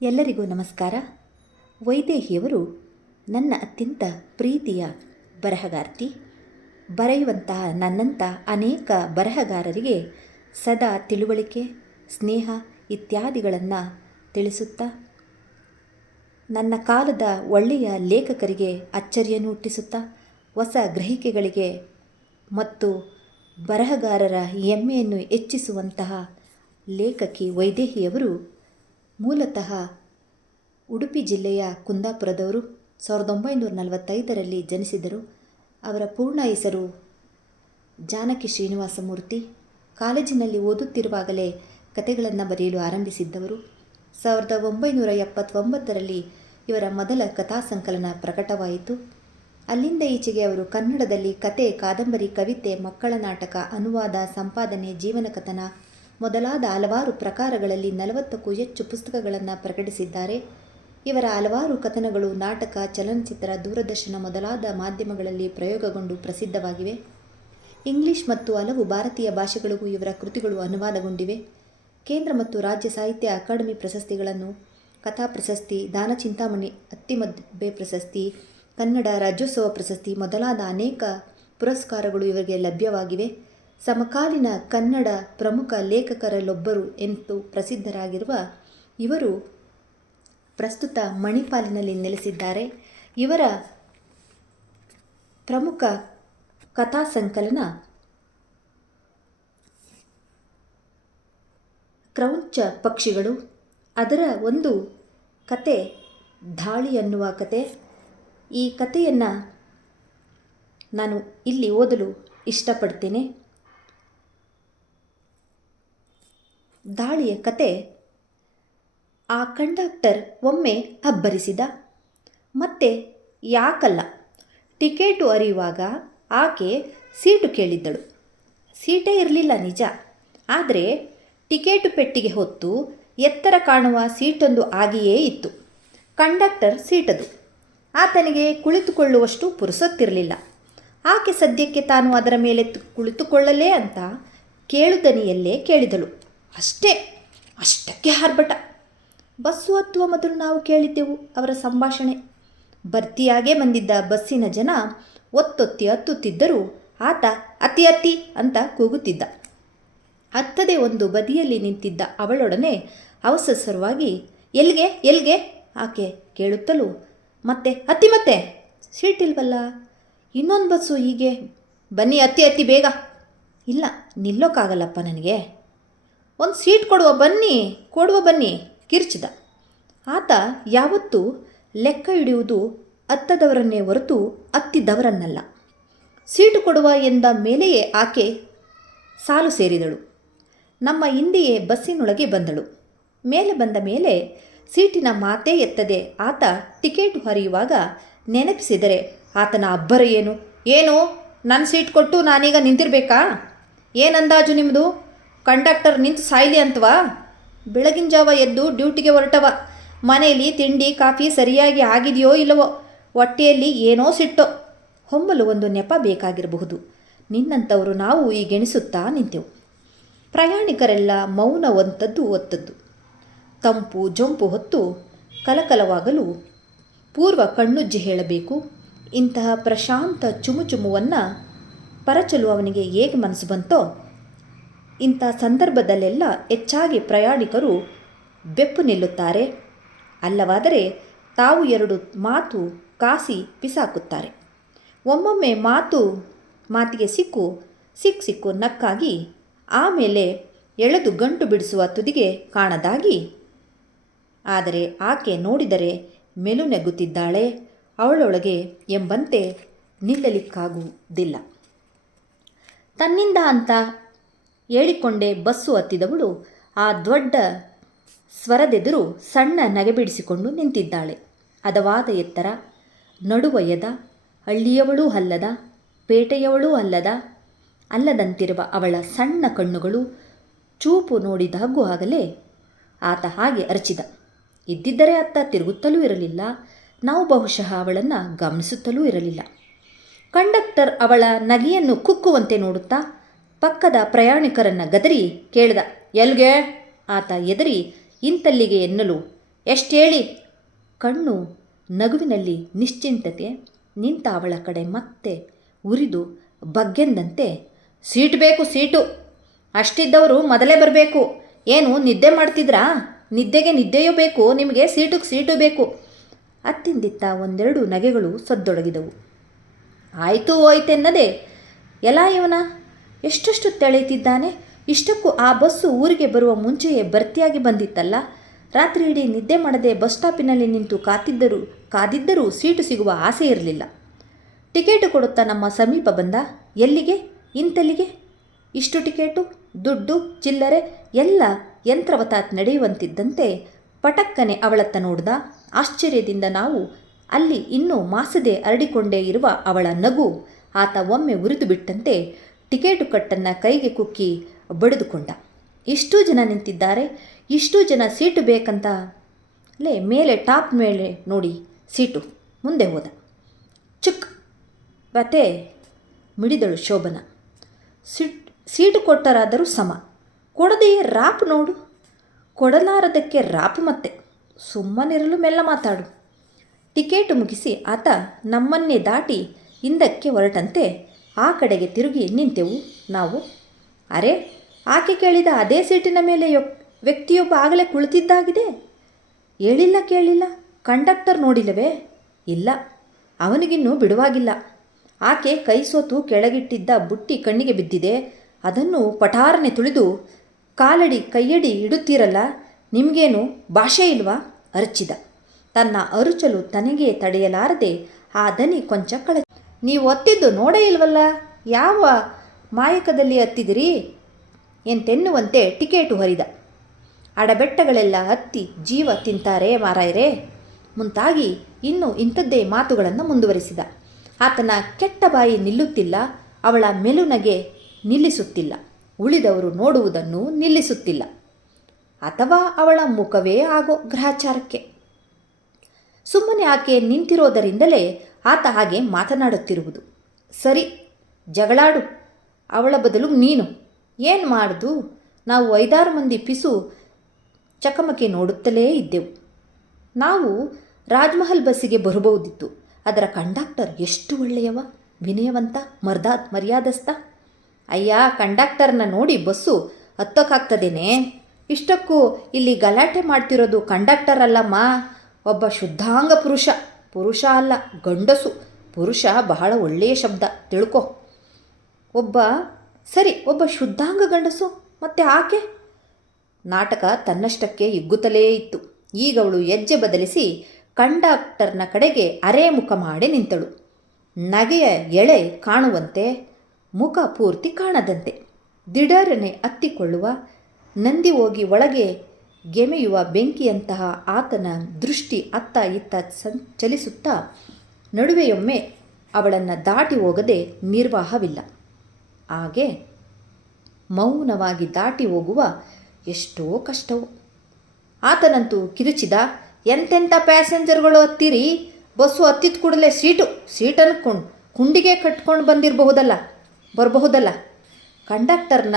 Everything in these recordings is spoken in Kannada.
ಎಲ್ಲರಿಗೂ ನಮಸ್ಕಾರ. ವೈದೇಹಿಯವರು ನನ್ನ ಅತ್ಯಂತ ಪ್ರೀತಿಯ ಬರಹಗಾರ್ತಿ, ಬರೆಯುವಂತಹ ನನ್ನಂಥ ಅನೇಕ ಬರಹಗಾರರಿಗೆ ಸದಾ ತಿಳುವಳಿಕೆ, ಸ್ನೇಹ ಇತ್ಯಾದಿಗಳನ್ನು ತಿಳಿಸುತ್ತಾ, ನನ್ನ ಕಾಲದ ಒಳ್ಳೆಯ ಲೇಖಕರಿಗೆ ಅಚ್ಚರಿಯನ್ನು ಹುಟ್ಟಿಸುತ್ತಾ, ಹೊಸ ಗ್ರಹಿಕೆಗಳಿಗೆ ಮತ್ತು ಬರಹಗಾರರ ಹೆಮ್ಮೆಯನ್ನು ಹೆಚ್ಚಿಸುವಂತಹ ಲೇಖಕಿ ವೈದೇಹಿಯವರು ಮೂಲತಃ ಉಡುಪಿ ಜಿಲ್ಲೆಯ ಕುಂದಾಪುರದವರು ಸಾವಿರದ ಒಂಬೈನೂರ ನಲವತ್ತೈದರಲ್ಲಿ ಜನಿಸಿದರು. ಅವರ ಪೂರ್ಣ ಹೆಸರು ಜಾನಕಿ ಶ್ರೀನಿವಾಸಮೂರ್ತಿ. ಕಾಲೇಜಿನಲ್ಲಿ ಓದುತ್ತಿರುವಾಗಲೇ ಕತೆಗಳನ್ನು ಬರೆಯಲು ಆರಂಭಿಸಿದ್ದವರು. ಸಾವಿರದ ಒಂಬೈನೂರ ಎಪ್ಪತ್ತೊಂಬತ್ತರಲ್ಲಿ ಇವರ ಮೊದಲ ಕಥಾ ಸಂಕಲನ ಪ್ರಕಟವಾಯಿತು. ಅಲ್ಲಿಂದ ಈಚೆಗೆ ಅವರು ಕನ್ನಡದಲ್ಲಿ ಕತೆ ಕಾದಂಬರಿ, ಕವಿತೆ, ಮಕ್ಕಳ ನಾಟಕ, ಅನುವಾದ, ಸಂಪಾದನೆ ಜೀವನ ಕಥನ ಮೊದಲಾದ ಹಲವಾರು ಪ್ರಕಾರಗಳಲ್ಲಿ ನಲವತ್ತಕ್ಕೂ ಹೆಚ್ಚು ಪುಸ್ತಕಗಳನ್ನು ಪ್ರಕಟಿಸಿದ್ದಾರೆ. ಇವರ ಹಲವಾರು ಕಥನಗಳು, ನಾಟಕ, ಚಲನಚಿತ್ರ, ದೂರದರ್ಶನ ಮೊದಲಾದ ಮಾಧ್ಯಮಗಳಲ್ಲಿ ಪ್ರಯೋಗಗೊಂಡು ಪ್ರಸಿದ್ಧವಾಗಿವೆ. ಇಂಗ್ಲಿಷ್ ಮತ್ತು ಹಲವು ಭಾರತೀಯ ಭಾಷೆಗಳಿಗೂ ಇವರ ಕೃತಿಗಳು ಅನುವಾದಗೊಂಡಿವೆ. ಕೇಂದ್ರ ಮತ್ತು ರಾಜ್ಯ ಸಾಹಿತ್ಯ ಅಕಾಡೆಮಿ ಪ್ರಶಸ್ತಿಗಳನ್ನು ಕಥಾ ಪ್ರಶಸ್ತಿ, ದಾನ ಚಿಂತಾಮಣಿ ಅತ್ತಿಮಬ್ಬೆ ಪ್ರಶಸ್ತಿ, ಕನ್ನಡ ರಾಜ್ಯೋತ್ಸವ ಪ್ರಶಸ್ತಿ ಮೊದಲಾದ ಅನೇಕ ಪುರಸ್ಕಾರಗಳು ಇವರಿಗೆ ಲಭ್ಯವಾಗಿವೆ. ಸಮಕಾಲೀನ ಕನ್ನಡ ಪ್ರಮುಖ ಲೇಖಕರಲ್ಲೊಬ್ಬರು ಎಂದು ಪ್ರಸಿದ್ಧರಾಗಿರುವ ಇವರು ಪ್ರಸ್ತುತ ಮಣಿಪಾಲಿನಲ್ಲಿ ನೆಲೆಸಿದ್ದಾರೆ. ಇವರ ಪ್ರಮುಖ ಕಥಾ ಸಂಕಲನ ಕ್ರೌಂಚ ಪಕ್ಷಿಗಳು. ಅದರ ಒಂದು ಕತೆ ಧಾಳಿ ಅನ್ನುವ ಕತೆ ಈ ಕಥೆಯನ್ನು ನಾನು ಇಲ್ಲಿ ಓದಲು ಇಷ್ಟಪಡ್ತೇನೆ. ದಾಳಿಯ ಕತೆ. ಆ ಕಂಡಕ್ಟರ್ ಒಮ್ಮೆ ಅಬ್ಬರಿಸಿದ. ಮತ್ತೆ ಯಾಕಲ್ಲ? ಟಿಕೆಟು ಅರಿಯುವಾಗ ಆಕೆ ಸೀಟು ಕೇಳಿದ್ದಳು. ಸೀಟೇ ಇರಲಿಲ್ಲ ನಿಜ. ಆದರೆ ಟಿಕೆಟು ಪೆಟ್ಟಿಗೆ ಹೊತ್ತು ಎತ್ತರ ಕಾಣುವ ಸೀಟೊಂದು ಆಗಿಯೇ ಇತ್ತು. ಕಂಡಕ್ಟರ್ ಸೀಟದು. ಆತನಿಗೆ ಕುಳಿತುಕೊಳ್ಳುವಷ್ಟು ಪುರುಸೊತ್ತಿರಲಿಲ್ಲ. ಆಕೆ ಸದ್ಯಕ್ಕೆ ತಾನು ಅದರ ಮೇಲೆ ಕುಳಿತುಕೊಳ್ಳಲೇ ಅಂತ ಕೇಳುದನಿಯಲ್ಲೇ ಕೇಳಿದಳು. ಅಷ್ಟೇ, ಅಷ್ಟಕ್ಕೆ ಹಾರ್ಭಟ ಬಸ್ಸು ಹತ್ತುವ ಮೊದಲು ನಾವು ಕೇಳಿದ್ದೆವು ಅವರ ಸಂಭಾಷಣೆ. ಭರ್ತಿಯಾಗೇ ಬಂದಿದ್ದ ಬಸ್ಸಿನ ಜನ ಒತ್ತೊತ್ತಿ ಹತ್ತುತ್ತಿದ್ದರೂ ಆತ ಅತಿ ಅತಿ ಅಂತ ಕೂಗುತ್ತಿದ್ದ. ಹತ್ತದೇ ಒಂದು ಬದಿಯಲ್ಲಿ ನಿಂತಿದ್ದ ಅವಳೊಡನೆ ಅವಸರವಾಗಿ ಎಲ್ಗೆ ಎಲ್ಗೆ? ಆಕೆ ಕೇಳುತ್ತಲೂ, ಮತ್ತೆ ಅತಿ ಮತ್ತೆ? ಸೀಟ್ ಇಲ್ವಲ್ಲ ಇನ್ನೊಂದು ಬಸ್ಸು ಹೀಗೆ. ಬನ್ನಿ ಅತಿ ಅತಿ ಬೇಗ. ಇಲ್ಲ ನಿಲ್ಲೋಕ್ಕಾಗಲ್ಲಪ್ಪ ನನಗೆ. ಒಂದು ಸೀಟ್ ಕೊಡುವ ಬನ್ನಿ ಕೊಡುವ ಬನ್ನಿ, ಕಿರ್ಚಿದ. ಆತ ಯಾವತ್ತೂ ಲೆಕ್ಕ ಹಿಡಿಯುವುದು ಅತ್ತದವರನ್ನೇ ಹೊರತು ಅತ್ತಿದ್ದವರನ್ನಲ್ಲ ಸೀಟು ಕೊಡುವ ಎಂದ ಮೇಲೆಯೇ ಆಕೆ ಸಾಲು ಸೇರಿದಳು. ನಮ್ಮ ಹಿಂದೆಯೇ ಬಸ್ಸಿನೊಳಗೆ ಬಂದಳು. ಮೇಲೆ ಬಂದ ಮೇಲೆ ಸೀಟಿನ ಮಾತೇ ಎತ್ತದೆ. ಆತ ಟಿಕೆಟ್ ಹರಿಯುವಾಗ ನೆನಪಿಸಿದರೆ ಆತನ ಅಬ್ಬರ ಏನು? ಏನು ನನ್ನ ಸೀಟ್ ಕೊಟ್ಟು ನಾನೀಗ ನಿಂತಿರಬೇಕಾ? ಏನಂದಾಜು ನಿಮ್ಮದು ಕಂಡಕ್ಟರ್ ನಿಂತು ಸಾಯ್ಲಿ ಅಂತವಾ? ಬೆಳಗಿನ ಜಾವ ಎದ್ದು ಡ್ಯೂಟಿಗೆ ಹೊರಟವ. ಮನೆಯಲ್ಲಿ ತಿಂಡಿ, ಕಾಫಿ ಸರಿಯಾಗಿ ಆಗಿದೆಯೋ ಇಲ್ಲವೋ, ಹೊಟ್ಟೆಯಲ್ಲಿ ಏನೋ ಸಿಟ್ಟೋ. ಹೊಂಬಲು ಒಂದು ನೆಪ ಬೇಕಾಗಿರಬಹುದು. ನಿನ್ನಂಥವರು ನಾವು ಈ ಗೆಣಿಸುತ್ತಾ ನಿಂತೆವು. ಪ್ರಯಾಣಿಕರೆಲ್ಲ ಮೌನ ಒಂಥದ್ದು ಒತ್ತದ್ದು. ತಂಪು, ಜೊಂಪು ಹೊತ್ತು ಕಲಕಲವಾಗಲು ಪೂರ್ವ ಕಣ್ಣುಜ್ಜಿ ಹೇಳಬೇಕು. ಇಂತಹ ಪ್ರಶಾಂತ ಚುಮುಚುಮುವನ್ನು ಪರಚಲು ಅವನಿಗೆ ಹೇಗೆ ಮನಸ್ಸು ಬಂತೋ ಇಂಥ ಸಂದರ್ಭದಲ್ಲೆಲ್ಲ ಹೆಚ್ಚಾಗಿ ಪ್ರಯಾಣಿಕರು ಬೆಪ್ಪು ನಿಲ್ಲುತ್ತಾರೆ. ಅಲ್ಲವಾದರೆ ತಾವು ಎರಡು ಮಾತು ಕಾಸಿ ಬಿಸಾಕುತ್ತಾರೆ ಒಮ್ಮೊಮ್ಮೆ ಮಾತು, ಮಾತಿಗೆ ಸಿಕ್ಕು ಸಿಕ್ಕು ಸಿಕ್ಕು ನಕ್ಕಾಗಿ ಆಮೇಲೆ ಎಳೆದು ಗಂಟು ಬಿಡಿಸುವ ತುದಿಗೆ ಕಾಣದಾಗಿ. ಆದರೆ ಆಕೆ ನೋಡಿದರೆ ಮೆಲುನೆಗ್ಗುತ್ತಿದ್ದಾಳೆ ಅವಳೊಳಗೆ ಎಂಬಂತೆ ನಿಲ್ಲಲಿಕ್ಕಾಗುವುದಿಲ್ಲ. ತನ್ನಿಂದ ಅಂತ ಹೇಳಿಕೊಂಡೇ ಬಸ್ಸು ಹತ್ತಿದವಳು. ಆ ದೊಡ್ಡ ಸ್ವರದೆದುರು ಸಣ್ಣ ನಗೆ ಬಿಡಿಸಿಕೊಂಡು ನಿಂತಿದ್ದಾಳೆ. ಅದವಾದ ಎತ್ತರ ನಡುವಯದ ಹಳ್ಳಿಯವಳೂ ಅಲ್ಲದ, ಪೇಟೆಯವಳೂ ಅಲ್ಲದ, ಅಲ್ಲದಂತಿರುವ ಅವಳ ಸಣ್ಣ ಕಣ್ಣುಗಳು ಚೂಪು ನೋಡಿದಾಗೂ ಆಗಲೇ ಆತ ಹಾಗೆ ಅರಚಿದ. ಇದ್ದಿದ್ದರೆ ಅತ್ತ ತಿರುಗುತ್ತಲೂ ಇರಲಿಲ್ಲ, ನಾವು ಬಹುಶಃ ಅವಳನ್ನು ಗಮನಿಸುತ್ತಲೂ ಇರಲಿಲ್ಲ. ಕಂಡಕ್ಟರ್ ಅವಳ ನಗೆಯನ್ನು ಕುಕ್ಕುವಂತೆ ನೋಡುತ್ತಾ ಪಕ್ಕದ ಪ್ರಯಾಣಿಕರನ್ನು ಗದರಿ ಕೇಳಿದ, ಎಲ್ಗೆ? ಆತ ಎದರಿ ಇಂತಲ್ಲಿಗೆ ಎನ್ನಲು ಎಷ್ಟೇಳಿ ಕಣ್ಣು ನಗುವಿನಲ್ಲಿ ನಿಶ್ಚಿಂತತೆ, ನಿಂತ ಅವಳ ಕಡೆ ಮತ್ತೆ ಉರಿದು ಬಗ್ಗೆಂದಂತೆ, ಸೀಟ್ ಬೇಕು, ಸೀಟು. ಅಷ್ಟಿದ್ದವರು ಮೊದಲೇ ಬರಬೇಕು. ಏನು, ನಿದ್ದೆ ಮಾಡ್ತಿದ್ರಾ? ನಿದ್ದೆಗೆ ನಿದ್ದೆಯೂ ಬೇಕು, ನಿಮಗೆ ಸೀಟುಗೆ ಸೀಟು ಬೇಕು. ಅತ್ತಿಂದಿತ್ತ ಒಂದೆರಡು ನಗೆಗಳು ಸದ್ದೊಡಗಿದವು. ಆಯಿತು ಹೋಯ್ತೆನ್ನದೆ. ಎಲ್ಲ ಇವನ? ಎಷ್ಟೆಷ್ಟು ತೆಳೆಯುತ್ತಿದ್ದಾನೆ? ಇಷ್ಟಕ್ಕೂ ಆ ಬಸ್ಸು ಊರಿಗೆ ಬರುವ ಮುಂಚೆಯೇ ಭರ್ತಿಯಾಗಿ ಬಂದಿತ್ತಲ್ಲ? ರಾತ್ರಿ ಇಡೀ ನಿದ್ದೆ ಮಾಡದೆ ಬಸ್ ಸ್ಟಾಪಿನಲ್ಲಿ ನಿಂತು ಕಾತಿದ್ದರೂ ಕಾದಿದ್ದರೂ ಸೀಟು ಸಿಗುವ ಆಸೆ ಇರಲಿಲ್ಲ. ಟಿಕೆಟ್ ಕೊಡುತ್ತಾ ನಮ್ಮ ಸಮೀಪ ಬಂದ, ಎಲ್ಲಿಗೆ? ಇಂತಲ್ಲಿಗೆ? ಇಷ್ಟು ಟಿಕೆಟು, ದುಡ್ಡು, ಚಿಲ್ಲರೆ, ಎಲ್ಲ ಯಂತ್ರವತಾತ್ ನಡೆಯುವಂತಿದ್ದಂತೆ ಪಟಕ್ಕನೆ ಅವಳತ್ತ ನೋಡ್ದ. ಆಶ್ಚರ್ಯದಿಂದ ನಾವು ಅಲ್ಲಿ ಇನ್ನೂ ಮಾಸದೆ ಅರಡಿಕೊಂಡೇ ಇರುವ ಅವಳ ನಗು ಆತ ಒಮ್ಮೆ ಉರಿದು ಬಿಟ್ಟಂತೆ ಟಿಕೆಟು ಕಟ್ಟನ್ನು ಕೈಗೆ ಕುಕ್ಕಿ ಬಡಿದುಕೊಂಡ. ಇಷ್ಟು ಜನ ನಿಂತಿದ್ದಾರೆ, ಇಷ್ಟು ಜನ ಸೀಟು ಬೇಕಂತ. ಲೇ, ಮೇಲೆ ಟಾಪ್ ಮೇಲೆ ನೋಡಿ, ಸೀಟು, ಮುಂದೆ ಹೋದ. ಚುಕ್ ಬತೆ ಮಿಡಿದಳು ಶೋಭನ. ಸಿಟ್, ಸೀಟು ಕೊಟ್ಟರಾದರೂ ಸಮ. ಕೊಡದೆಯೇ ರಾಪ್ ನೋಡು. ಕೊಡಲಾರದಕ್ಕೆ ರಾಪ್ ಮತ್ತೆ. ಸುಮ್ಮನಿರಲು ಮೆಲ್ಲ ಮಾತಾಡು. ಟಿಕೆಟು ಮುಗಿಸಿ ಆತ ನಮ್ಮನ್ನೇ ದಾಟಿ ಹಿಂದಕ್ಕೆ ಹೊರಟಂತೆ ಆ ಕಡೆಗೆ ತಿರುಗಿ ನಿಂತೆವು ನಾವು. ಅರೆ, ಆಕೆ ಕೇಳಿದ ಅದೇ ಸೀಟಿನ ಮೇಲೆ ವ್ಯಕ್ತಿಯೊಬ್ಬ ಆಗಲೇ ಕುಳಿತಿದ್ದಾಗಿದೆ? ಹೇಳಿಲ್ಲ ಕೇಳಿಲ್ಲ, ಕಂಡಕ್ಟರ್ ನೋಡಿಲ್ಲವೇ? ಇಲ್ಲ, ಅವನಿಗಿನ್ನೂ ಬಿಡುವಾಗಿಲ್ಲ. ಆಕೆ ಕೈ ಸೋತು ಕೆಳಗಿಟ್ಟಿದ್ದ ಬುಟ್ಟಿ ಕಣ್ಣಿಗೆ ಬಿದ್ದಿದೆ. ಅದನ್ನು ಪಠಾರನೆ ತುಳಿದು, ಕಾಲಡಿ ಕೈಯಡಿ ಇಡುತ್ತೀರಲ್ಲ, ನಿಮಗೇನು ಭಾಷೆ ಇಲ್ವಾ? ಅರಚಿದ. ತನ್ನ ಅರುಚಲು ತನಗೆ ತಡೆಯಲಾರದೆ ಆ ದನಿ ಕೊಂಚ ಕಳ ನೀವು ಒತ್ತಿದ್ದು ನೋಡೇ ಇಲ್ವಲ್ಲ? ಯಾವ ಮಾಯಕದಲ್ಲಿ ಹತ್ತಿದಿರಿ? ಎಂತೆನ್ನುವಂತೆ ಟಿಕೆಟು ಹರಿದ. ಅಡಬೆಟ್ಟಗಳೆಲ್ಲ ಹತ್ತಿ ಜೀವ ತಿಂತಾರೆ ಮಾರಾಯರೇ. ಮುಂತಾಗಿ ಇನ್ನೂ ಇಂಥದ್ದೇ ಮಾತುಗಳನ್ನು ಮುಂದುವರಿಸಿದ. ಆತನ ಕೆಟ್ಟ ಬಾಯಿ ನಿಲ್ಲುತ್ತಿಲ್ಲ, ಅವಳ ಮೆಲುನಗೆ ನಿಲ್ಲಿಸುತ್ತಿಲ್ಲ. ಉಳಿದವರು ನೋಡುವುದನ್ನು ನಿಲ್ಲಿಸುತ್ತಿಲ್ಲ. ಅಥವಾ ಅವಳ ಮುಖವೇ ಆಗೋ ಗ್ರಹಚಾರಕ್ಕೆ. ಸುಮ್ಮನೆ ಆಕೆ ನಿಂತಿರೋದರಿಂದಲೇ ಆತ ಹಾಗೆ ಮಾತನಾಡುತ್ತಿರುವುದು. ಸರಿ, ಜಗಳಾಡು. ಅವಳ ಬದಲು ನೀನು. ಏನು ಮಾಡ್ದು? ನಾವು ಐದಾರು ಮಂದಿ ಪಿಸು ಚಕಮಕಿ ನೋಡುತ್ತಲೇ ಇದ್ದೆವು. ನಾವು ರಾಜ್ಮಹಲ್ ಬಸ್ಸಿಗೆ ಬರಬಹುದಿತ್ತು. ಅದರ ಕಂಡಕ್ಟರ್ ಎಷ್ಟು ಒಳ್ಳೆಯವ? ವಿನಯವಂತ, ಮರ್ದಾ, ಮರ್ಯಾದಸ್ಥ. ಅಯ್ಯ, ಕಂಡಕ್ಟರ್ನ ನೋಡಿ ಬಸ್ಸು ಹತ್ತಕ್ಕಾಗ್ತದೇನೆ? ಇಷ್ಟಕ್ಕೂ ಇಲ್ಲಿ ಗಲಾಟೆ ಮಾಡ್ತಿರೋದು ಕಂಡಕ್ಟರ್ ಅಲ್ಲಮ್ಮ ಒಬ್ಬ ಶುದ್ಧಾಂಗ ಪುರುಷ. ಪುರುಷ ಅಲ್ಲ, ಗಂಡಸು. ಪುರುಷ ಬಹಳ ಒಳ್ಳೆಯ ಶಬ್ದ, ತಿಳ್ಕೊ. ಒಬ್ಬ, ಸರಿ, ಒಬ್ಬ ಶುದ್ಧಾಂಗ ಗಂಡಸು, ಮತ್ತೆ ಆಕೆ? ನಾಟಕ ತನ್ನಷ್ಟಕ್ಕೆ ಹಿಗ್ಗುತ್ತಲೇ ಇತ್ತು. ಈಗ ಅವಳು ಹೆಜ್ಜೆ ಬದಲಿಸಿ ಕಂಡಕ್ಟರ್ನ ಕಡೆಗೆ ಅರೆ ಮುಖ ಮಾಡಿ ನಿಂತಳು. ನಗೆಯ ಎಳೆ ಕಾಣುವಂತೆ, ಮುಖ ಪೂರ್ತಿ ಕಾಣದಂತೆ. ದಿಢರನೆ ಅತ್ತಿಕೊಳ್ಳುವ, ನಂದಿ ಹೋಗಿ ಒಳಗೆ ಗೆಮೆಯುವ ಬೆಂಕಿಯಂತಹ ಆತನ ದೃಷ್ಟಿ ಅತ್ತ ಇತ್ತ ಸಂಚಲಿಸುತ್ತಾ ನಡುವೆಯೊಮ್ಮೆ ಅವಳನ್ನು ದಾಟಿ ಹೋಗದೆ ನಿರ್ವಾಹವಿಲ್ಲ. ಹಾಗೆ ಮೌನವಾಗಿ ದಾಟಿ ಹೋಗುವ ಎಷ್ಟೋ ಕಷ್ಟವು. ಆತನಂತೂ ಕಿರುಚಿದ ಎಂತೆಂಥ ಪ್ಯಾಸೆಂಜರ್ಗಳು ಹತ್ತಿರಿ? ಬಸ್ಸು ಹತ್ತಿದ ಕೂಡಲೇ ಸೀಟು, ಸೀಟನ್ನು ಕೊಂಡು ಕುಂಡಿಗೆ ಕಟ್ಕೊಂಡು ಬಂದಿರಬಹುದಲ್ಲ, ಬರಬಹುದಲ್ಲ? ಕಂಡಕ್ಟರ್ನ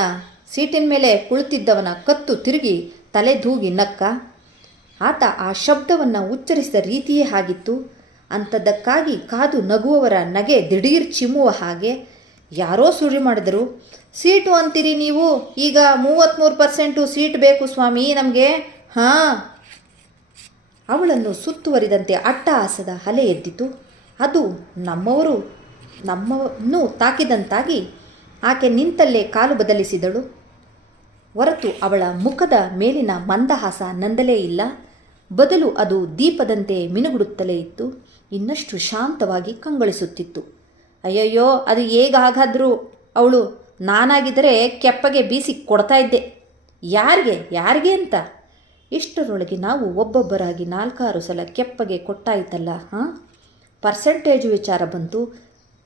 ಸೀಟಿನ ಮೇಲೆ ಕುಳಿತಿದ್ದವನ ಕತ್ತು ತಿರುಗಿ ತಲೆ ದೂಗಿ ನಕ್ಕ. ಆತ ಆ ಶಬ್ದವನ್ನು ಉಚ್ಚರಿಸಿದ ರೀತಿಯೇ ಆಗಿತ್ತು. ಅಂಥದ್ದಕ್ಕಾಗಿ ಕಾದು ನಗುವವರ ನಗೆ ದಿಢೀರ್ ಚಿಮ್ಮುವ ಹಾಗೆ ಯಾರೋ ಸುಳಿ ಮಾಡಿದರು. ಸೀಟು ಅಂತೀರಿ ನೀವು? ಈಗ ಮೂವತ್ತ್ಮೂರು ಪರ್ಸೆಂಟು ಸೀಟ್ ಬೇಕು ಸ್ವಾಮಿ ನಮಗೆ. ಹಾಂ. ಅವಳನ್ನು ಸುತ್ತುವರಿದಂತೆ ಅಟ್ಟಹಾಸದ ಹಲೆ ಎದ್ದಿತು. ಅದು ನಮ್ಮವರು ನಮ್ಮನ್ನು ತಾಕಿದಂತಾಗಿ ಆಕೆ ನಿಂತಲ್ಲೇ ಕಾಲು ಬದಲಿಸಿದಳು. ಹೊರತು ಅವಳ ಮುಖದ ಮೇಲಿನ ಮಂದಹಾಸ ನಂದಲೇ ಇಲ್ಲ. ಬದಲು ಅದು ದೀಪದಂತೆ ಮಿನುಗುಡುತ್ತಲೇ ಇತ್ತು. ಇನ್ನಷ್ಟು ಶಾಂತವಾಗಿ ಕಂಗೊಳಿಸುತ್ತಿತ್ತು. ಅಯ್ಯಯ್ಯೋ, ಅದು ಹೇಗಾಗಾದರೂ? ಅವಳು, ನಾನಾಗಿದ್ದರೆ ಕೆಪ್ಪಗೆ ಬೀಸಿ ಕೊಡ್ತಾ ಇದ್ದೆ. ಯಾರಿಗೆ ಯಾರಿಗೆ ಅಂತ? ಇಷ್ಟರೊಳಗೆ ನಾವು ಒಬ್ಬೊಬ್ಬರಾಗಿ ನಾಲ್ಕಾರು ಸಲ ಕೆಪ್ಪಗೆ ಕೊಟ್ಟಾಯಿತಲ್ಲ, ಹಾಂ? ಪರ್ಸೆಂಟೇಜು ವಿಚಾರ ಬಂತು.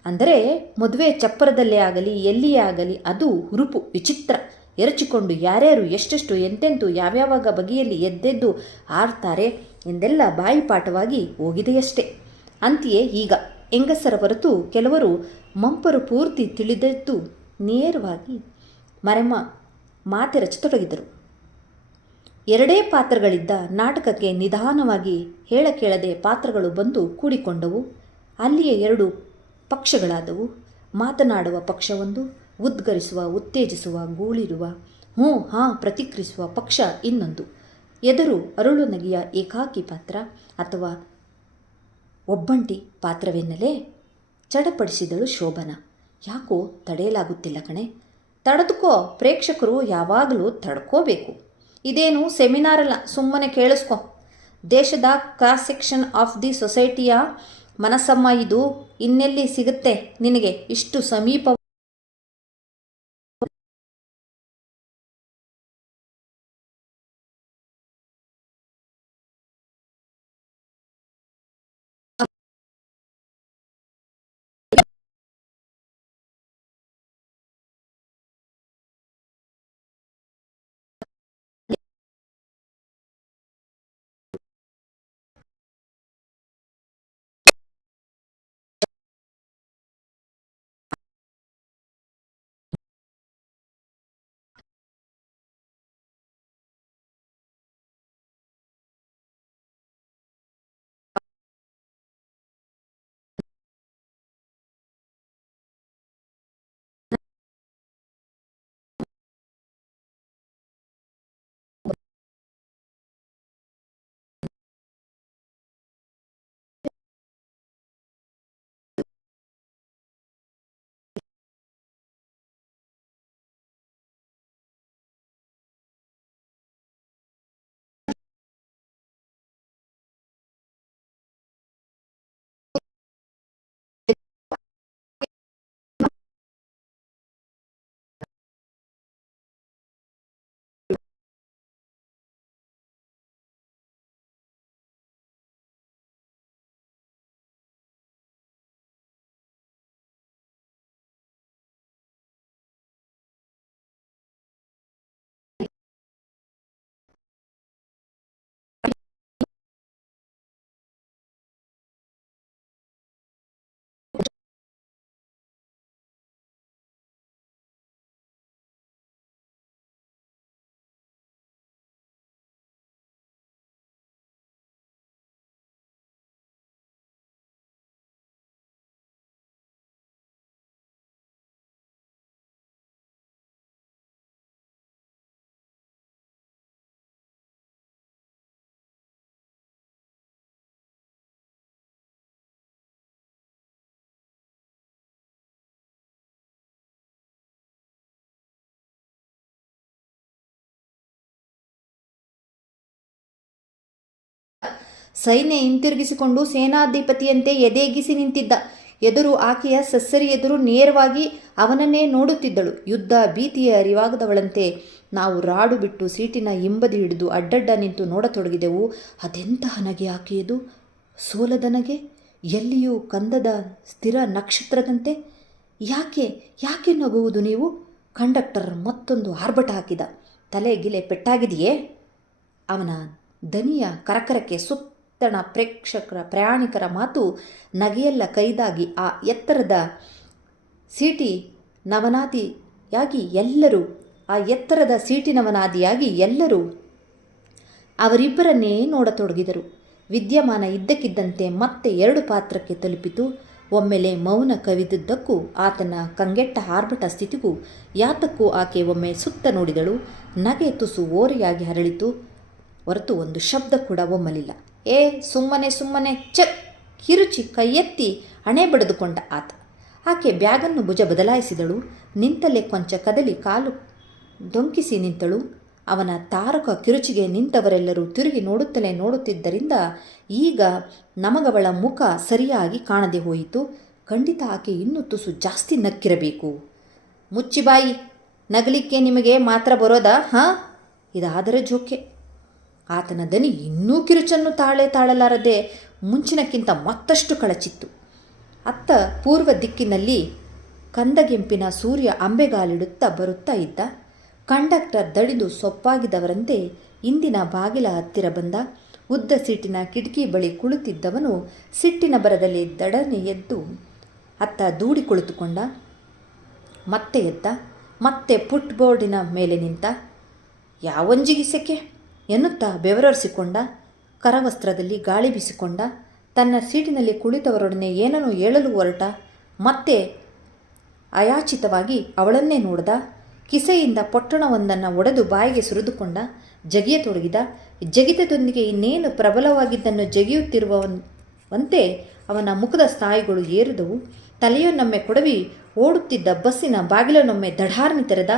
ಅಂದರೆ ಮದುವೆ ಚಪ್ಪರದಲ್ಲೇ ಆಗಲಿ, ಎಲ್ಲಿಯೇ ಆಗಲಿ, ಅದು ಹುರುಪು ವಿಚಿತ್ರ. ಎರಚಿಕೊಂಡು ಯಾರ್ಯಾರು ಎಷ್ಟೆಷ್ಟು ಎಂತೆಂತು ಯಾವ್ಯಾವಾಗ ಬಗೆಯಲ್ಲಿ ಎದ್ದೆದ್ದು ಆರ್ತಾರೆ ಎಂದೆಲ್ಲ ಬಾಯಿಪಾಠವಾಗಿ ಹೋಗಿದೆಯಷ್ಟೇ. ಅಂತೆಯೇ ಈಗ ಹೆಂಗಸರ ಹೊರತು ಕೆಲವರು ಮಂಪರು ಪೂರ್ತಿ ತಿಳಿದದ್ದು ನೇರವಾಗಿ ಮರೆಮ ಮಾತೆರಚತೊಡಗಿದರು ಎರಡೇ ಪಾತ್ರಗಳಿದ್ದ ನಾಟಕಕ್ಕೆ ನಿಧಾನವಾಗಿ ಹೇಳ ಕೇಳದೆ ಪಾತ್ರಗಳು ಬಂದು ಕೂಡಿಕೊಂಡವು. ಅಲ್ಲಿಯೇ ಎರಡು ಪಕ್ಷಗಳಾದವು. ಮಾತನಾಡುವ ಪಕ್ಷವೊಂದು ಉದ್ಗರಿಸುವ, ಉತ್ತೇಜಿಸುವ, ಗೂಳಿರುವ, ಹ್ಞೂ, ಹಾಂ, ಪ್ರತಿಕ್ರಿಯಿಸುವ ಪಕ್ಷ ಇನ್ನೊಂದು. ಎದುರು ಅರುಳು ನಗಿಯ ಏಕಾಕಿ ಪಾತ್ರ ಅಥವಾ ಒಬ್ಬಂಟಿ ಪಾತ್ರವೆನ್ನಲೇ ಚಡಪಡಿಸಿದಳು ಶೋಭನ. ಯಾಕೋ ತಡೆಯಲಾಗುತ್ತಿಲ್ಲ ಕಣೆ. ತಡೆದುಕೋ, ಪ್ರೇಕ್ಷಕರು ಯಾವಾಗಲೂ ತಡ್ಕೋಬೇಕು. ಇದೇನು ಸೆಮಿನಾರ್ ಅಲ್ಲ, ಸುಮ್ಮನೆ ಕೇಳಿಸ್ಕೋ. ದೇಶದ ಕ್ರಾಸ್ ಸೆಕ್ಷನ್ ಆಫ್ ದಿ ಸೊಸೈಟಿಯ ಮನಸ್ಸಮ್ಮ ಇದು ಇನ್ನೆಲ್ಲಿ ಸಿಗುತ್ತೆ ನಿನಗೆ? ಇಷ್ಟು ಸಮೀಪ ಸೈನ್ಯ ಹಿಂತಿರುಗಿಸಿಕೊಂಡು ಸೇನಾಧಿಪತಿಯಂತೆ ಎದೆಗಿಸಿ ನಿಂತಿದ್ದ. ಎದುರು ಆಕೆಯ ಸಸ್ಸರಿ ಎದುರು ನೇರವಾಗಿ ಅವನನ್ನೇ ನೋಡುತ್ತಿದ್ದಳು. ಯುದ್ಧ ಭೀತಿಯ ಅರಿವಾಗದವಳಂತೆ ನಾವು ರಾಡು ಬಿಟ್ಟು ಸೀಟಿನ ಹಿಂಬದಿ ಹಿಡಿದು ಅಡ್ಡಡ್ಡ ನಿಂತು ನೋಡತೊಡಗಿದೆವು. ಅದೆಂತಹ ನಗೆ ಆಕೆಯದು? ಸೋಲದ ನಗೆ? ಎಲ್ಲಿಯೂ ಕಂದದ ಸ್ಥಿರ ನಕ್ಷತ್ರದಂತೆ? ಯಾಕೆ ಯಾಕೆ ನಗುವುದು ನೀವು? ಕಂಡಕ್ಟರ್ ಮತ್ತೊಂದು ಆರ್ಭಟ ಹಾಕಿದ. ತಲೆ ಗಿಲೆ ಪೆಟ್ಟಾಗಿದೆಯೇ? ಅವನ ದನಿಯ ಕರಕರಕ್ಕೆ ಸುತ್ತಣ ಪ್ರೇಕ್ಷಕರ, ಪ್ರಯಾಣಿಕರ ಮಾತು ನಗೆಯೆಲ್ಲ ಕೈದಾಗಿ ಆ ಎತ್ತರದ ಸೀಟಿ ನವನಾದಿಯಾಗಿ ಎಲ್ಲರೂ, ಆ ಎತ್ತರದ ಸೀಟಿನವನಾದಿಯಾಗಿ ಎಲ್ಲರೂ ಅವರಿಬ್ಬರನ್ನೇ ನೋಡತೊಡಗಿದರು. ವಿದ್ಯಮಾನ ಇದ್ದಕ್ಕಿದ್ದಂತೆ ಮತ್ತೆ ಎರಡು ಪಾತ್ರಕ್ಕೆ ತಲುಪಿತು. ಒಮ್ಮೆಲೆ ಮೌನ ಕವಿದಿದ್ದಕ್ಕೂ ಆತನ ಕಂಗೆಟ್ಟ ಹಾರ್ಬಟ ಸ್ಥಿತಿಗೂ ಯಾತಕ್ಕೂ ಆಕೆ ಒಮ್ಮೆ ಸುತ್ತ ನೋಡಿದಳು. ನಗೆ ತುಸು ಓರೆಯಾಗಿ ಹರಳಿತು. ಹೊರತು ಒಂದು ಶಬ್ದ ಕೂಡ ಒಮ್ಮಲಿಲ್ಲ. ಏ, ಸುಮ್ಮನೆ ಸುಮ್ಮನೆ ಚ ಕಿರುಚಿ ಕೈಯೆತ್ತಿ ಹಣೆ ಬಡಿದುಕೊಂಡ ಆತ. ಆಕೆ ಬ್ಯಾಗನ್ನು ಭುಜ ಬದಲಾಯಿಸಿದಳು. ನಿಂತಲೇ ಕೊಂಚ ಕದಲಿ ಕಾಲು ಡೊಂಕಿಸಿ ನಿಂತಳು. ಅವನ ತಾರಕ ಕಿರುಚಿಗೆ ನಿಂತವರೆಲ್ಲರೂ ತಿರುಗಿ ನೋಡುತ್ತಲೇ ನೋಡುತ್ತಿದ್ದರಿಂದ ಈಗ ನಮಗವಳ ಮುಖ ಸರಿಯಾಗಿ ಕಾಣದೆ ಹೋಯಿತು. ಖಂಡಿತ ಆಕೆ ಇನ್ನೂ ತುಸು ಜಾಸ್ತಿ ನಕ್ಕಿರಬೇಕು. ಮುಚ್ಚಿಬಾಯಿ, ನಗಲಿಕ್ಕೆ ನಿಮಗೆ ಮಾತ್ರ ಬರೋದಾ, ಹಾಂ? ಇದಾದರೆ ಜೋಕೆ. ಆತನ ದನಿ ಇನ್ನೂ ಕಿರುಚನ್ನು ತಾಳೆ ತಾಳಲಾರದೆ ಮುಂಚಿನಕ್ಕಿಂತ ಮತ್ತಷ್ಟು ಕಳಚಿತ್ತು. ಅತ್ತ ಪೂರ್ವ ದಿಕ್ಕಿನಲ್ಲಿ ಕಂದಗೆಂಪಿನ ಸೂರ್ಯ ಅಂಬೆಗಾಲಿಡುತ್ತಾ ಬರುತ್ತಾ ಇದ್ದ. ಕಂಡಕ್ಟರ್ ದಡಿದು ಸೊಪ್ಪಾಗಿದವರಂತೆ ಇಂದಿನ ಬಾಗಿಲ ಹತ್ತಿರ ಬಂದ. ಉದ್ದ ಸಿಟ್ಟಿನ ಕಿಟಕಿ ಬಳಿ ಕುಳಿತಿದ್ದವನು ಸಿಟ್ಟಿನ ಬರದಲ್ಲಿ ದಡನೆ ಎದ್ದು ಅತ್ತ ದೂಡಿ ಕುಳಿತುಕೊಂಡ. ಮತ್ತೆ ಎದ್ದ. ಮತ್ತೆ ಫುಟ್ಬೋರ್ಡಿನ ಮೇಲೆ ನಿಂತ. ಯಾವಂಜಿಗಿಸಕ್ಕೆ ಎನ್ನುತ್ತಾ ಬೆವರರಿಸಿಕೊಂಡ, ಕರವಸ್ತ್ರದಲ್ಲಿ ಗಾಳಿ ಬೀಸಿಕೊಂಡ, ತನ್ನ ಸೀಟಿನಲ್ಲಿ ಕುಳಿತವರೊಡನೆ ಏನನ್ನು ಹೇಳಲು ಹೊರಟ, ಮತ್ತೆ ಅಯಾಚಿತವಾಗಿ ಅವಳನ್ನೇ ನೋಡ್ದ, ಕಿಸೆಯಿಂದ ಪೊಟ್ಟಣವೊಂದನ್ನು ಒಡೆದು ಬಾಯಿಗೆ ಸುರಿದುಕೊಂಡ ಜಗಿಯತೊಡಗಿದ ಜಗಿತದೊಂದಿಗೆ ಇನ್ನೇನು ಪ್ರಬಲವಾಗಿದ್ದನ್ನು ಜಗಿಯುತ್ತಿರುವವಂತೆ ಅವನ ಮುಖದ ಸ್ಥಾಯಿಗಳು ಏರಿದವು. ತಲೆಯನ್ನೊಮ್ಮೆ ಕೊಡವಿ ಓಡುತ್ತಿದ್ದ ಬಸ್ಸಿನ ಬಾಗಿಲನ್ನೊಮ್ಮೆ ದಢಾರ್ನಿ ತೆರೆದ,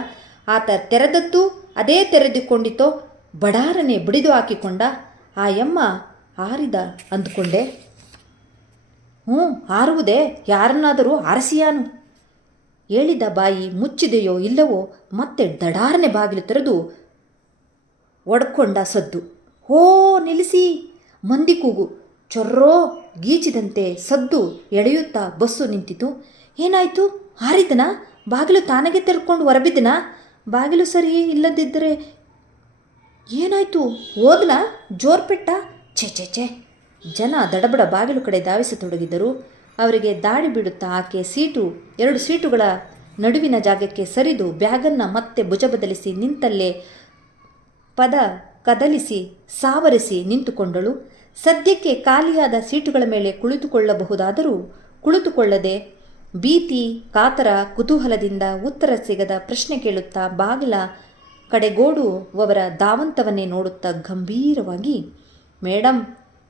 ಆತ ತೆರೆದದ್ದು ಅದೇ ತೆರೆದುಕೊಂಡಿತೋ ಬಡಾರನೆ ಬಡಿದು ಹಾಕಿಕೊಂಡ ಆ ಯಮ್ಮ ಆರಿದ ಅಂದುಕೊಂಡೆ. ಹ್ಞೂ, ಹಾರುವುದೇ ಯಾರನ್ನಾದರೂ ಆರಸಿಯಾನು ಹೇಳಿದ ಬಾಯಿ ಮುಚ್ಚಿದೆಯೋ ಇಲ್ಲವೋ ಮತ್ತೆ ದಡಾರನೆ ಬಾಗಿಲು ತೆರೆದು ಒಡ್ಕೊಂಡ ಸದ್ದು. ಹೋ, ನಿಲ್ಲಿಸಿ, ಮಂದಿ ಕೂಗು. ಚೊರ್ರೋ, ಗೀಚಿದಂತೆ ಸದ್ದು ಎಳೆಯುತ್ತಾ ಬಸ್ಸು ನಿಂತಿತು. ಏನಾಯಿತು? ಹಾರಿದನಾ? ಬಾಗಿಲು ತಾನಾಗೆ ತೆರ್ಕೊಂಡು ಹೊರಬಿದ್ದನಾ? ಬಾಗಿಲು ಸರಿ ಇಲ್ಲದಿದ್ದರೆ ಏನಾಯಿತು? ಓದ್ನ ಜೋರ್ಪೆಟ್ಟ ಛೆ ಛೆ ಛೆ. ಜನ ದಡಬಡ ಬಾಗಿಲು ಕಡೆ ಧಾವಿಸತೊಡಗಿದ್ದರು ಅವರಿಗೆ ದಾಡಿ ಬಿಡುತ್ತಾ ಆಕೆ ಸೀಟು, ಎರಡು ಸೀಟುಗಳ ನಡುವಿನ ಜಾಗಕ್ಕೆ ಸರಿದು ಬ್ಯಾಗನ್ನು ಮತ್ತೆ ಭುಜ ಬದಲಿಸಿ ನಿಂತಲ್ಲೇ ಪದ ಕದಲಿಸಿ ಸಾವರಿಸಿ ನಿಂತುಕೊಂಡಳು. ಸದ್ಯಕ್ಕೆ ಖಾಲಿಯಾದ ಸೀಟುಗಳ ಮೇಲೆ ಕುಳಿತುಕೊಳ್ಳಬಹುದಾದರೂ ಕುಳಿತುಕೊಳ್ಳದೆ ಭೀತಿ, ಕಾತರ, ಕುತೂಹಲದಿಂದ ಉತ್ತರ ಸಿಗದ ಪ್ರಶ್ನೆ ಕೇಳುತ್ತಾ ಬಾಗಿಲ ಕಡೆಗೋಡುವವರ ಧಾವಂತವನ್ನೇ ನೋಡುತ್ತಾ ಗಂಭೀರವಾಗಿ ಮೇಡಮ್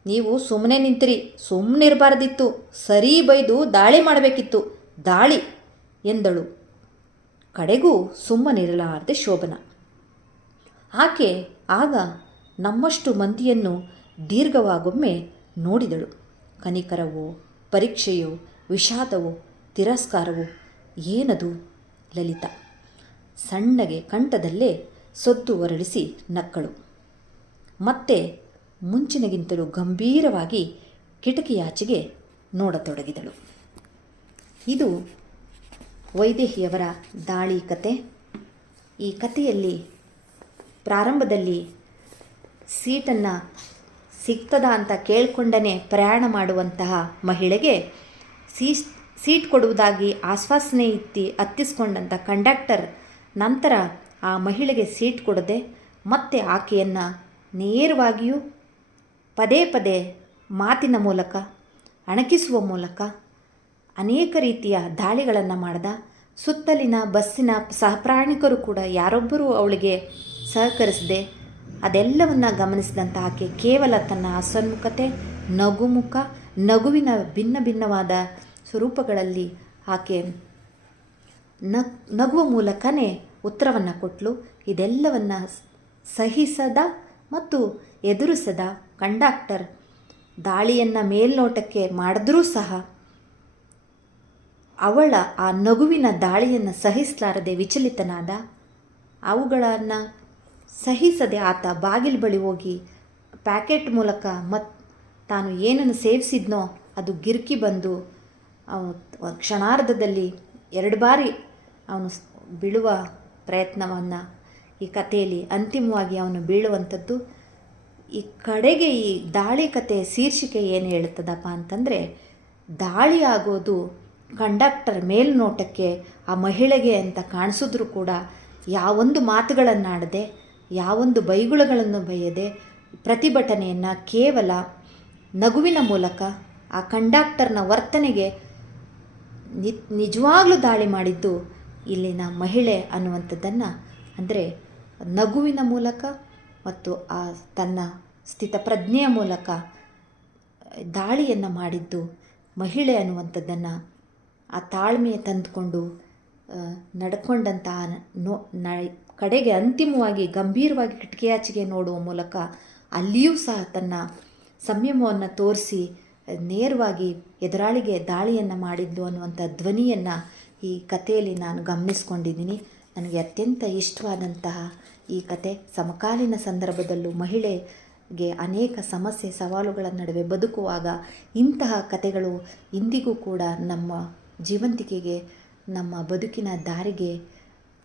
ನೀವು ಸುಮ್ಮನೆ ನಿಂತಿರಿ ಸುಮ್ಮನಿರಬಾರ್ದಿತ್ತು ಸರಿ ಬೈದು ದಾಳಿ ಮಾಡಬೇಕಿತ್ತು, ದಾಳಿ, ಎಂದಳು. ಕಡೆಗೂ ಸುಮ್ಮನಿರಲಾರದೆ ಶೋಭನ. ಆಕೆ ಆಗ ನಮ್ಮಷ್ಟು ಮಂದಿಯನ್ನು ದೀರ್ಘವಾಗೊಮ್ಮೆ ನೋಡಿದಳು. ಕನಿಕರವೋ, ಪರೀಕ್ಷೆಯೋ, ವಿಷಾದವೋ, ತಿರಸ್ಕಾರವೋ, ಏನದು ಲಲಿತಾ? ಸಣ್ಣಗೆ ಕಂಠದಲ್ಲೇ ಸದ್ದು ಹೊರಡಿಸಿ ನಕ್ಕಳು. ಮತ್ತೆ ಮುಂಚಿನಗಿಂತಲೂ ಗಂಭೀರವಾಗಿ ಕಿಟಕಿಯಾಚೆಗೆ ನೋಡತೊಡಗಿದಳು. ಇದು ವೈದೇಹಿಯವರ ದಾಳಿ ಕತೆ. ಈ ಕಥೆಯಲ್ಲಿ ಪ್ರಾರಂಭದಲ್ಲಿ ಸೀಟನ್ನು ಸಿಗ್ತದ ಅಂತ ಕೇಳಿಕೊಂಡನೆ ಪ್ರಯಾಣ ಮಾಡುವಂತಹ ಮಹಿಳೆಗೆ ಸೀಟ್ ಕೊಡುವುದಾಗಿ ಆಶ್ವಾಸನೆ ಇತ್ತಿ ಹತ್ತಿಸ್ಕೊಂಡಂಥ ಕಂಡಕ್ಟರ್ ನಂತರ ಆ ಮಹಿಳೆಗೆ ಸೀಟ್ ಕೊಡದೆ ಮತ್ತೆ ಆಕೆಯನ್ನು ನೇರವಾಗಿಯೂ ಪದೇ ಪದೇ ಮಾತಿನ ಮೂಲಕ, ಅಣಕಿಸುವ ಮೂಲಕ ಅನೇಕ ರೀತಿಯ ದಾಳಿಗಳನ್ನು ಮಾಡಿದ. ಸುತ್ತಲಿನ ಬಸ್ಸಿನ ಸಹಪ್ರಾಣಿಕರು ಕೂಡ ಯಾರೊಬ್ಬರೂ ಅವಳಿಗೆ ಸಹಕರಿಸದೆ. ಅದೆಲ್ಲವನ್ನು ಗಮನಿಸಿದಂಥ ಆಕೆ ಕೇವಲ ತನ್ನ ಅಸನ್ಮುಖತೆ, ನಗುಮುಖ, ನಗುವಿನ ಭಿನ್ನ ಭಿನ್ನವಾದ ಸ್ವರೂಪಗಳಲ್ಲಿ ಆಕೆ ನಗ್, ನಗುವ ಮೂಲಕನೇ ಉತ್ತರವನ್ನು ಕೊಟ್ಟಲು ಇದೆಲ್ಲವನ್ನು ಸಹಿಸದ ಮತ್ತು ಎದುರಿಸದ ಕಂಡಕ್ಟರ್ ದಾಳಿಯನ್ನು ಮೇಲ್ನೋಟಕ್ಕೆ ಮಾಡಿದ್ರೂ ಸಹ ಅವಳ ಆ ನಗುವಿನ ದಾಳಿಯನ್ನು ಸಹಿಸಲಾರದೆ ವಿಚಲಿತನಾದ. ಅವುಗಳನ್ನು ಸಹಿಸದೆ ಆತ ಬಾಗಿಲು ಬಳಿ ಹೋಗಿ ಪ್ಯಾಕೆಟ್ ಮೂಲಕ ಮತ್ ತಾನು ಏನನ್ನು ಸೇವಿಸಿದ್ನೋ ಅದು ಗಿರ್ಕಿ ಬಂದು ಕ್ಷಣಾರ್ಧದಲ್ಲಿ ಎರಡು ಬಾರಿ ಅವನು ಬೀಳುವ ಪ್ರಯತ್ನವನ್ನು ಈ ಕಥೆಯಲ್ಲಿ ಅಂತಿಮವಾಗಿ ಅವನು ಬೀಳುವಂಥದ್ದು, ಈ ಕಡೆಗೆ ಈ ದಾಳಿ ಕಥೆಯ ಶೀರ್ಷಿಕೆ ಏನು ಹೇಳ್ತದಪ್ಪ ಅಂತಂದರೆ, ದಾಳಿ ಆಗೋದು ಕಂಡಕ್ಟರ್ ಮೇಲ್ನೋಟಕ್ಕೆ ಆ ಮಹಿಳೆಗೆ ಅಂತ ಕಾಣಿಸಿದ್ರೂ ಕೂಡ ಯಾವೊಂದು ಮಾತುಗಳನ್ನಾಡದೆ, ಯಾವೊಂದು ಬೈಗುಳಗಳನ್ನು ಬಯ್ಯದೆ ಪ್ರತಿಭಟನೆಯನ್ನು ಕೇವಲ ನಗುವಿನ ಮೂಲಕ ಆ ಕಂಡಕ್ಟರ್ನ ವರ್ತನೆಗೆ ನಿಜವಾಗ್ಲೂ ದಾಳಿ ಮಾಡಿದ್ದು ಇಲ್ಲಿನ ಮಹಿಳೆ ಅನ್ನುವಂಥದ್ದನ್ನು ಅಂದರೆ ನಗುವಿನ ಮೂಲಕ ಮತ್ತು ಆ ತನ್ನ ಸ್ಥಿತ ಪ್ರಜ್ಞೆಯ ಮೂಲಕ ದಾಳಿಯನ್ನು ಮಾಡಿದ್ದು ಮಹಿಳೆ ಅನ್ನುವಂಥದ್ದನ್ನು ಆ ತಾಳ್ಮೆಯ ತಂದುಕೊಂಡು ನಡ್ಕೊಂಡಂತಹ ನೋ, ನ, ಕಡೆಗೆ ಅಂತಿಮವಾಗಿ ಗಂಭೀರವಾಗಿ ಕಿಟಕಿಯಾಚಿಗೆ ನೋಡುವ ಮೂಲಕ ಅಲ್ಲಿಯೂ ಸಹ ತನ್ನ ಸಂಯಮವನ್ನು ತೋರಿಸಿ, ನೇರವಾಗಿ ಎದುರಾಳಿಗೆ ದಾಳಿಯನ್ನು ಮಾಡಿದ್ದು ಅನ್ನುವಂಥ ಧ್ವನಿಯನ್ನು ಈ ಕಥೆಯಲ್ಲಿ ನಾನು ಗಮನಿಸ್ಕೊಂಡಿದ್ದೀನಿ. ನನಗೆ ಅತ್ಯಂತ ಇಷ್ಟವಾದಂತಹ ಈ ಕತೆ ಸಮಕಾಲೀನ ಸಂದರ್ಭದಲ್ಲೂ ಮಹಿಳೆಗೆ ಅನೇಕ ಸಮಸ್ಯೆ, ಸವಾಲುಗಳ ನಡುವೆ ಬದುಕುವಾಗ ಇಂತಹ ಕತೆಗಳು ಇಂದಿಗೂ ಕೂಡ ನಮ್ಮ ಜೀವಂತಿಕೆಗೆ, ನಮ್ಮ ಬದುಕಿನ ದಾರಿಗೆ,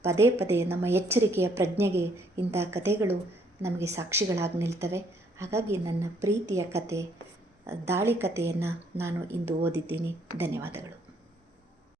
ಪದೇ ಪದೇ ನಮ್ಮ ಎಚ್ಚರಿಕೆಯ ಪ್ರಜ್ಞೆಗೆ ಇಂತಹ ಕತೆಗಳು ನಮಗೆ ಸಾಕ್ಷಿಗಳಾಗಿ ನಿಲ್ತವೆ. ಹಾಗಾಗಿ ನನ್ನ ಪ್ರೀತಿಯ ಕತೆ, ದಾಳಿ ಕಥೆಯನ್ನು ನಾನು ಇಂದು ಓದಿದ್ದೀನಿ. ಧನ್ಯವಾದಗಳು.